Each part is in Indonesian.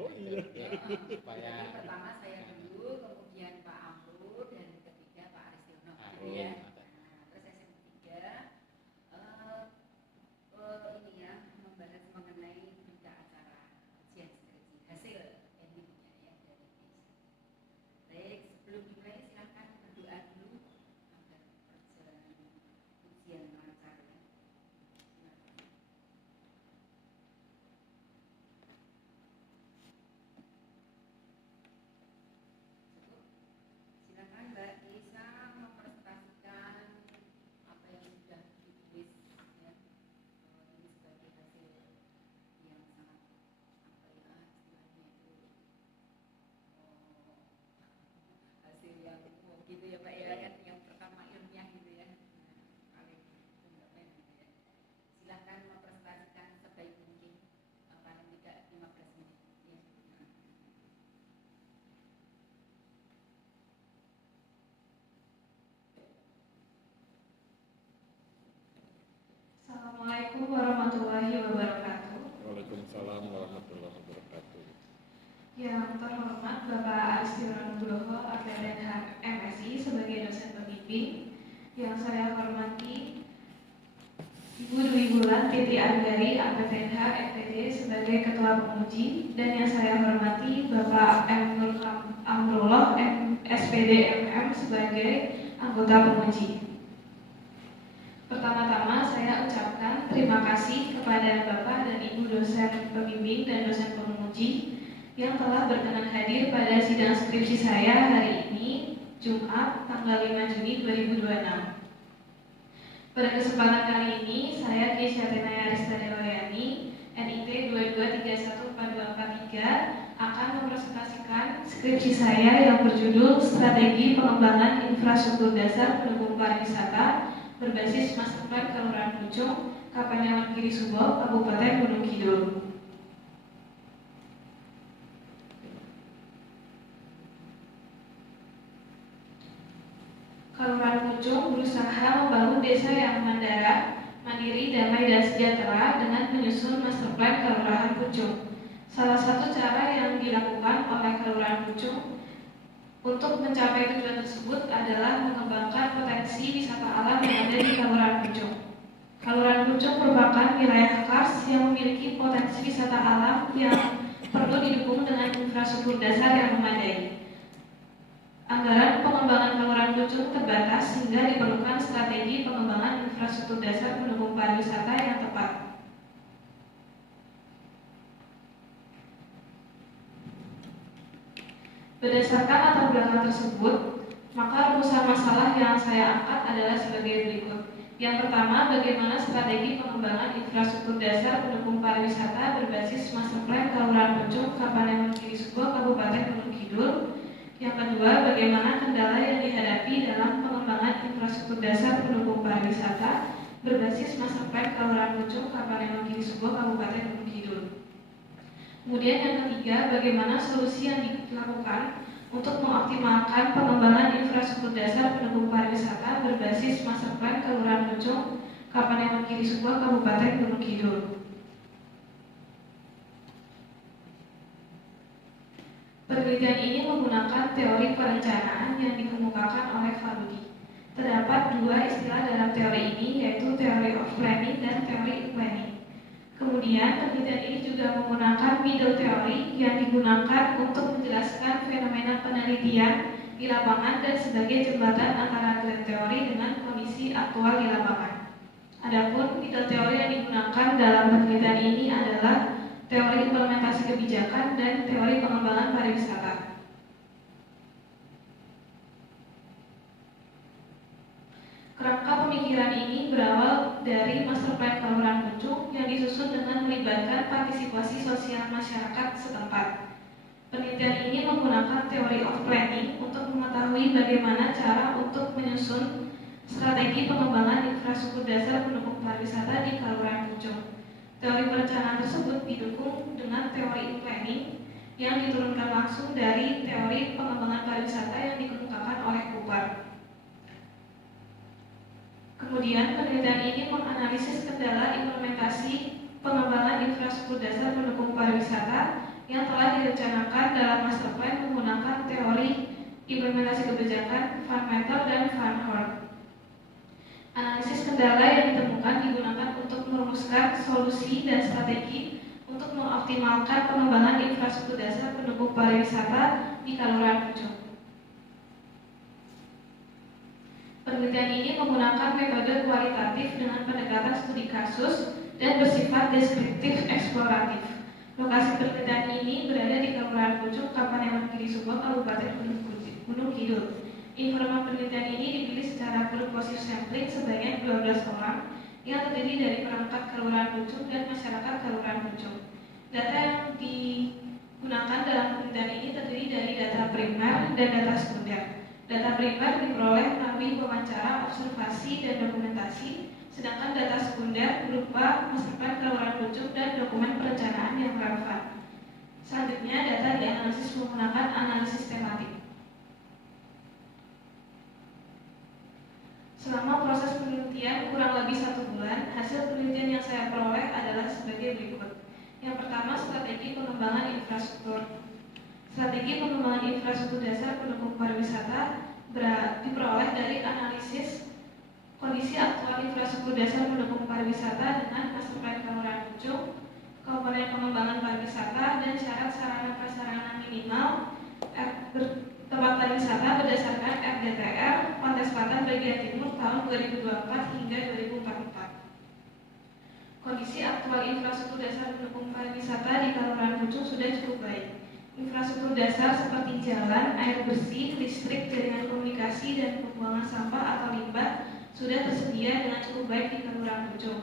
Oh iya. Supaya pertama saya dulu, kemudian Pak Amru, dan ketiga Pak Aristiono. Gitu ya. Terus sesi ketiga ini ya, membahas mengenai berita acara ujian skripsi hasil yang dipunya ya dari PIS. Baik, sebelum dimulai silakan berdoa dulu agar perjalanan ujian lancar ya. Silakan Mbak Isa mempresentasikan apa yang sudah ditulis ya. Ini sebagai hasil yang sangat apa ya istilahnya itu hasil yang gitu ya Pak ya, kan yang pertama ilmiah gitu ya. Paling fundamental gitu ya. Silakan mempresentasikan sebaik mungkin, paling tidak 15 menit ya. Assalamualaikum warahmatullahi wabarakatuh. Waalaikumsalam warahmatullahi wabarakatuh. Yang terhormat Bapak Aristiono Nugroho, APTH MSI sebagai dosen pembimbing. Yang saya hormati Ibu Dwi Bulan Fitri Anggari, APTH FTJ sebagai ketua penguji. Dan yang saya hormati Bapak M. Nur Amrullah SPD MM sebagai anggota penguji. Pertama-tama saya ucapkan terima kasih kepada Bapak dan Ibu dosen pembimbing dan dosen penguji yang telah berkenan hadir pada sidang skripsi saya hari ini, Jumat, tanggal 5 Juni 2026. Pada kesempatan kali ini, saya Keisha Tenaya Arista Dewayani, NIT 22314243, akan mempresentasikan skripsi saya yang berjudul Strategi Pengembangan Infrastruktur Dasar Pendukung Pariwisata berbasis Master Plan Kelurahan Pucung, Kapanewon Kiri Subo, Kabupaten Gunung Kidul. Kelurahan Pucung berusaha membangun desa yang mandara, mandiri, damai, dan sejahtera dengan menyusun Master Plan Kelurahan Pucung. Salah satu cara yang dilakukan oleh Kelurahan Pucung untuk mencapai tujuan tersebut adalah mengembangkan potensi wisata alam yang ada di Kelurahan Pucung. Kelurahan Pucung merupakan wilayah kars yang memiliki potensi wisata alam yang perlu didukung dengan infrastruktur dasar yang memadai. Anggaran pengembangan Kelurahan Pucung terbatas sehingga diperlukan strategi pengembangan infrastruktur dasar pendukung pariwisata yang tepat. Berdasarkan latar belakang tersebut, maka rumusan masalah yang saya angkat adalah sebagai berikut. Yang pertama, bagaimana strategi pengembangan infrastruktur dasar pendukung pariwisata berbasis Master Plan Kelurahan Pucung, Kapanewon Kiri Subo, Kabupaten Gunung Kidul. Yang kedua, bagaimana kendala yang dihadapi dalam pengembangan infrastruktur dasar pendukung pariwisata berbasis Master Plan Kelurahan Pucung, Kapanewon Kiri Subo, Kabupaten Gunung Kidul. Kemudian yang ketiga, bagaimana solusi yang dilakukan untuk mengoptimalkan pengembangan infrastruktur dasar pendukung pariwisata berbasis Master Plan Kelurahan Pucung, Kapanewon Kiri Subo, Kabupaten Gunung Kidul. Penelitian ini menggunakan teori perencanaan yang dikemukakan oleh Farudi. Terdapat dua istilah dalam teori ini, yaitu theory of planning dan theory planning. Kemudian penelitian ini juga menggunakan middle theory yang digunakan untuk menjelaskan fenomena penelitian di lapangan dan sebagai jembatan antara grand theory dengan kondisi aktual di lapangan. Adapun middle theory yang digunakan dalam penelitian ini adalah teori implementasi kebijakan dan teori pengembangan pariwisata. Kerangka pemikiran ini berawal dari Master Plan Kelurahan Pucung yang disusun dengan melibatkan partisipasi sosial masyarakat setempat. Penelitian ini menggunakan teori of planning untuk mengetahui bagaimana cara untuk menyusun strategi pengembangan infrastruktur dasar pendukung pariwisata di Kelurahan Pucung. Teori perencanaan tersebut didukung dengan teori planning yang diturunkan langsung dari teori pengembangan pariwisata yang dikemukakan oleh Cooper. Kemudian penelitian ini menganalisis kendala implementasi pengembangan infrastruktur dasar pendukung pariwisata yang telah direncanakan dalam master plan menggunakan teori implementasi kebijakan Van Meter dan Van Horn. Analisis kendala yang ditemukan digunakan untuk merumuskan solusi dan strategi untuk mengoptimalkan pengembangan infrastruktur dasar pendukung pariwisata di Kelurahan Pucung. Penelitian ini menggunakan metode kualitatif dengan pendekatan studi kasus dan bersifat deskriptif eksploratif. Lokasi penelitian ini berada di Kelurahan Pucung, Kapanewon Giri Subo, Kabupaten Gunung Kidul. Informan penelitian ini dipilih secara purposive sampling sebanyak 12 orang yang terdiri dari perangkat Kelurahan Pucung dan masyarakat Kelurahan Pucung. Data yang digunakan dalam penelitian ini terdiri dari data primer dan data sekunder. Data primer diperoleh melalui wawancara, observasi, dan dokumentasi, sedangkan data sekunder berupa master plan Kelurahan Pucung dan dokumen perencanaan yang relevan. Selanjutnya, data dianalisis menggunakan analisis tematik. Selama proses penelitian kurang lebih 1 bulan, hasil penelitian yang saya peroleh adalah sebagai berikut. Yang pertama, strategi pengembangan infrastruktur. Strategi pengembangan infrastruktur dasar pendukung pariwisata diperoleh dari analisis kondisi aktual infrastruktur dasar pendukung pariwisata dengan master plan Kelurahan Pucung, komponen pengembangan pariwisata, dan syarat sarana prasarana minimal tempat pariwisata berdasarkan RDTR Pantai Selatan bagian timur tahun 2024 hingga 2044. Kondisi aktual infrastruktur dasar pendukung pariwisata di Kelurahan Pucung sudah cukup baik. Infrastruktur dasar seperti jalan, air bersih, listrik, jaringan komunikasi, dan pembuangan sampah atau limbah sudah tersedia dengan cukup baik di Kelurahan Pucung.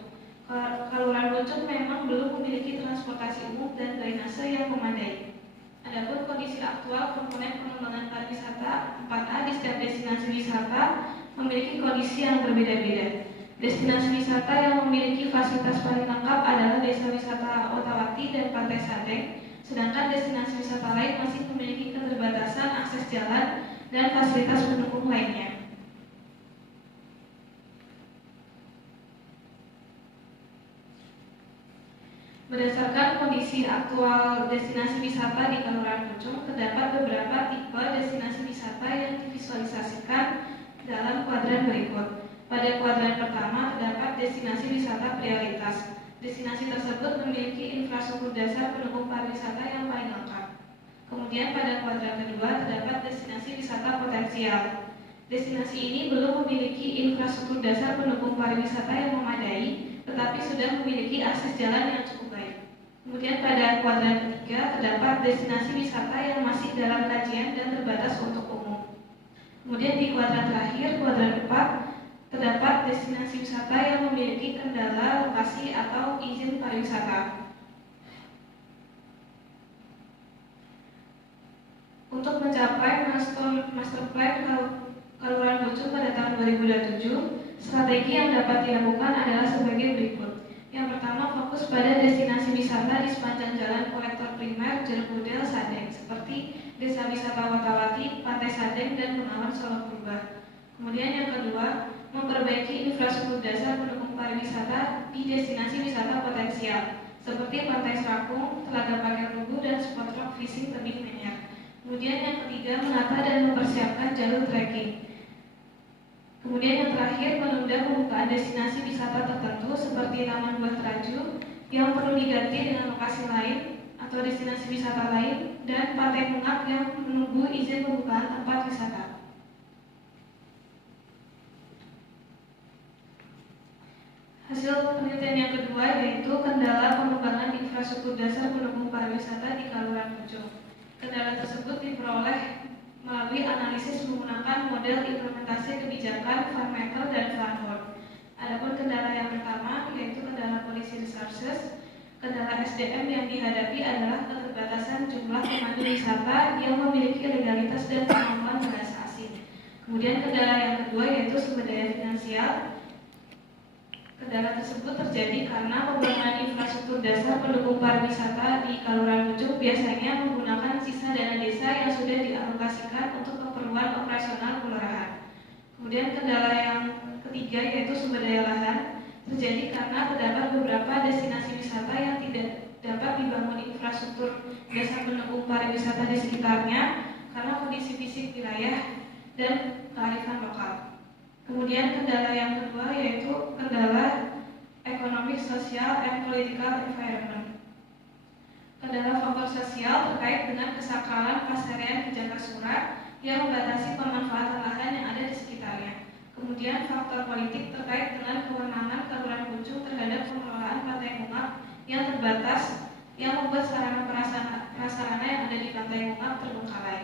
Kelurahan Pucung memang belum memiliki transportasi umum dan drainase yang memadai. Adapun kondisi aktual komponen pengembangan pariwisata 4A di setiap destinasi wisata memiliki kondisi yang berbeda-beda. Destinasi wisata yang memiliki fasilitas paling lengkap adalah Desa Wisata Otawati dan Pantai Sadeng, sedangkan destinasi wisata lain masih memiliki keterbatasan akses jalan dan fasilitas pendukung lainnya. Berdasarkan kondisi aktual destinasi wisata di Kelurahan Pucung, terdapat beberapa tipe destinasi wisata yang divisualisasikan dalam kuadran berikut. Pada kuadran pertama terdapat destinasi wisata prioritas. Destinasi tersebut memiliki infrastruktur dasar pendukung pariwisata yang paling lengkap. Kemudian pada kuadran kedua terdapat destinasi wisata potensial. Destinasi ini belum memiliki infrastruktur dasar pendukung pariwisata yang memadai, tetapi sudah memiliki akses jalan yang cukup baik. Kemudian pada kuadran ketiga terdapat destinasi wisata yang masih dalam kajian dan terbatas untuk umum. Kemudian di kuadran terakhir, kuadran 4, terdapat destinasi wisata yang memiliki kendala lokasi atau izin pariwisata. Untuk mencapai master plan Kelurahan Pucung pada tahun 2027, strategi yang dapat dilakukan adalah sebagai berikut. Yang pertama, fokus pada destinasi wisata di sepanjang jalan kolektor primer Jerukudel Sadeng, seperti Desa Wisata Watawati, Pantai Sadeng, dan Bengawan Solo Purba. Kemudian yang kedua, memperbaiki infrastruktur dasar pendukung pariwisata di destinasi wisata potensial, seperti Pantai Serakung, Telaga Pakai Tugu, dan spot rock fishing tebing Menyer. Kemudian yang ketiga, menata dan mempersiapkan jalur trekking. Kemudian yang terakhir, menunda pembukaan destinasi wisata tertentu seperti Taman Buah Teraju yang perlu diganti dengan lokasi lain atau destinasi wisata lain, dan Pantai Mungak yang menunggu izin pembukaan tempat wisata. Hasil penelitian yang kedua yaitu kendala pengembangan infrastruktur dasar pendukung pariwisata di Kelurahan Pucung. Kendala tersebut diperoleh melalui analisis menggunakan model implementasi kebijakan Van Meter dan Van Horn. Adapun kendala yang pertama yaitu kendala policy resources. Kendala SDM yang dihadapi adalah keterbatasan jumlah pemandu wisata yang memiliki legalitas dan kemampuan bahasa asing. Kemudian kendala yang kedua yaitu sumber daya finansial. Kendala tersebut terjadi karena pembangunan infrastruktur dasar pendukung pariwisata di Kelurahan Pucung biasanya menggunakan sisa dana desa yang sudah dialokasikan untuk keperluan operasional kelurahan. Kemudian kendala yang ketiga yaitu sumber daya lahan terjadi karena terdapat beberapa destinasi wisata yang tidak dapat dibangun infrastruktur dasar pendukung pariwisata di sekitarnya karena kondisi fisik wilayah dan kearifan lokal. Kemudian kendala yang kedua yaitu kendala economic, social, and political environment. Kendala faktor sosial terkait dengan kesakralan pasarean Jaka Surat yang membatasi pemanfaatan lahan yang ada di sekitarnya. Kemudian faktor politik terkait dengan kewenangan Kelurahan Pucung terhadap pengelolaan Pantai Mungap yang terbatas yang membuat sarana prasarana yang ada di Pantai Mungap terbengkalai.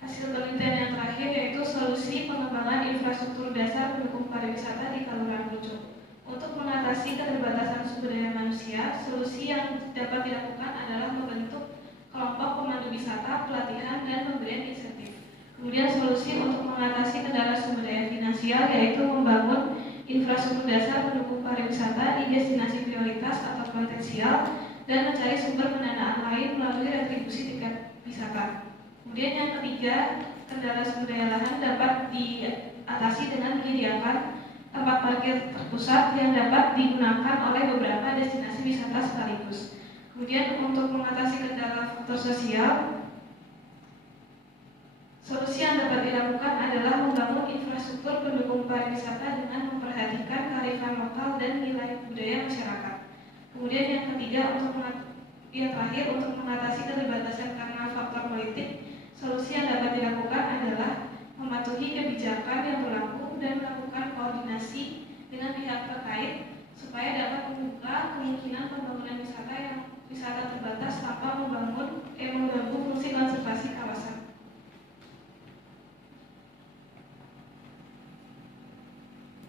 Hasil penelitian yang terakhir yaitu solusi pengembangan infrastruktur dasar pendukung pariwisata di Kelurahan Pucung. Untuk mengatasi keterbatasan sumber daya manusia, solusi yang dapat dilakukan adalah membentuk kelompok pemandu wisata, pelatihan, dan pemberian insentif. Kemudian solusi untuk mengatasi kendala sumber daya finansial yaitu membangun infrastruktur dasar pendukung pariwisata di destinasi prioritas atau potensial dan mencari sumber pendanaan lain melalui retribusi tiket wisata. Kemudian yang ketiga, kendala sumber daya lahan dapat diatasi dengan menyediakan tempat parkir terpusat yang dapat digunakan oleh beberapa destinasi wisata sekaligus. Kemudian untuk mengatasi kendala faktor sosial, solusi yang dapat dilakukan adalah membangun infrastruktur pendukung pariwisata dengan memperhatikan kearifan lokal dan nilai budaya masyarakat. Kemudian yang ketiga, yang terakhir untuk mengatasi keterbatasan karena faktor politik, solusi yang dapat dilakukan adalah mematuhi kebijakan yang berlaku dan melakukan koordinasi dengan pihak terkait supaya dapat membuka kemungkinan pembangunan wisata terbatas tanpa mengganggu fungsi konservasi kawasan.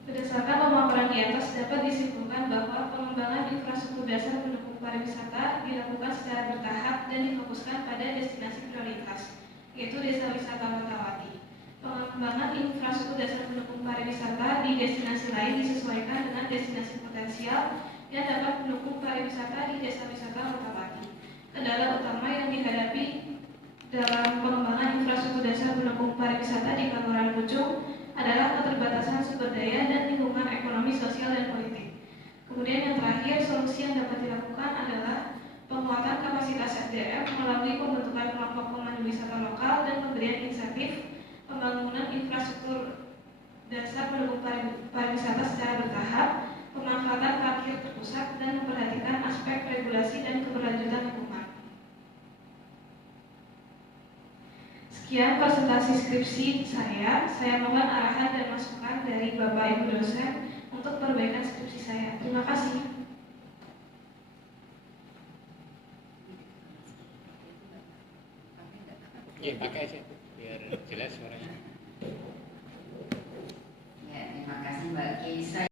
Berdasarkan pemaparan di atas dapat disimpulkan bahwa pengembangan infrastruktur dasar pendukung pariwisata dilakukan secara bertahap dan difokuskan pada destinasi prioritas, yaitu Desa Wisata Mertawati. Pengembangan infrastruktur dasar pendukung pariwisata di destinasi lain disesuaikan dengan destinasi potensial yang dapat mendukung pariwisata di Desa Wisata Mertawati. Kendala utama yang dihadapi dalam pengembangan infrastruktur dasar pendukung pariwisata di Kelurahan Pucung adalah keterbatasan sumber daya dan lingkungan ekonomi, sosial, dan politik. Kemudian yang terakhir, solusi yang dapat dilakukan adalah penguatan kapasitas SDM melalui pembentukan kelompok pemandu wisata lokal dan pemberian insentif, pembangunan infrastruktur dasar pendukung pariwisata secara bertahap, pemanfaatan parkir terpusat, dan memperhatikan aspek regulasi dan keberlanjutan lingkungan. Sekian presentasi skripsi saya mohon arahan dan masukan dari Bapak Ibu dosen untuk perbaikan skripsi saya. Terima kasih. Iya, pakai aja biar jelas suaranya. Ya, terima kasih Mbak Keisa.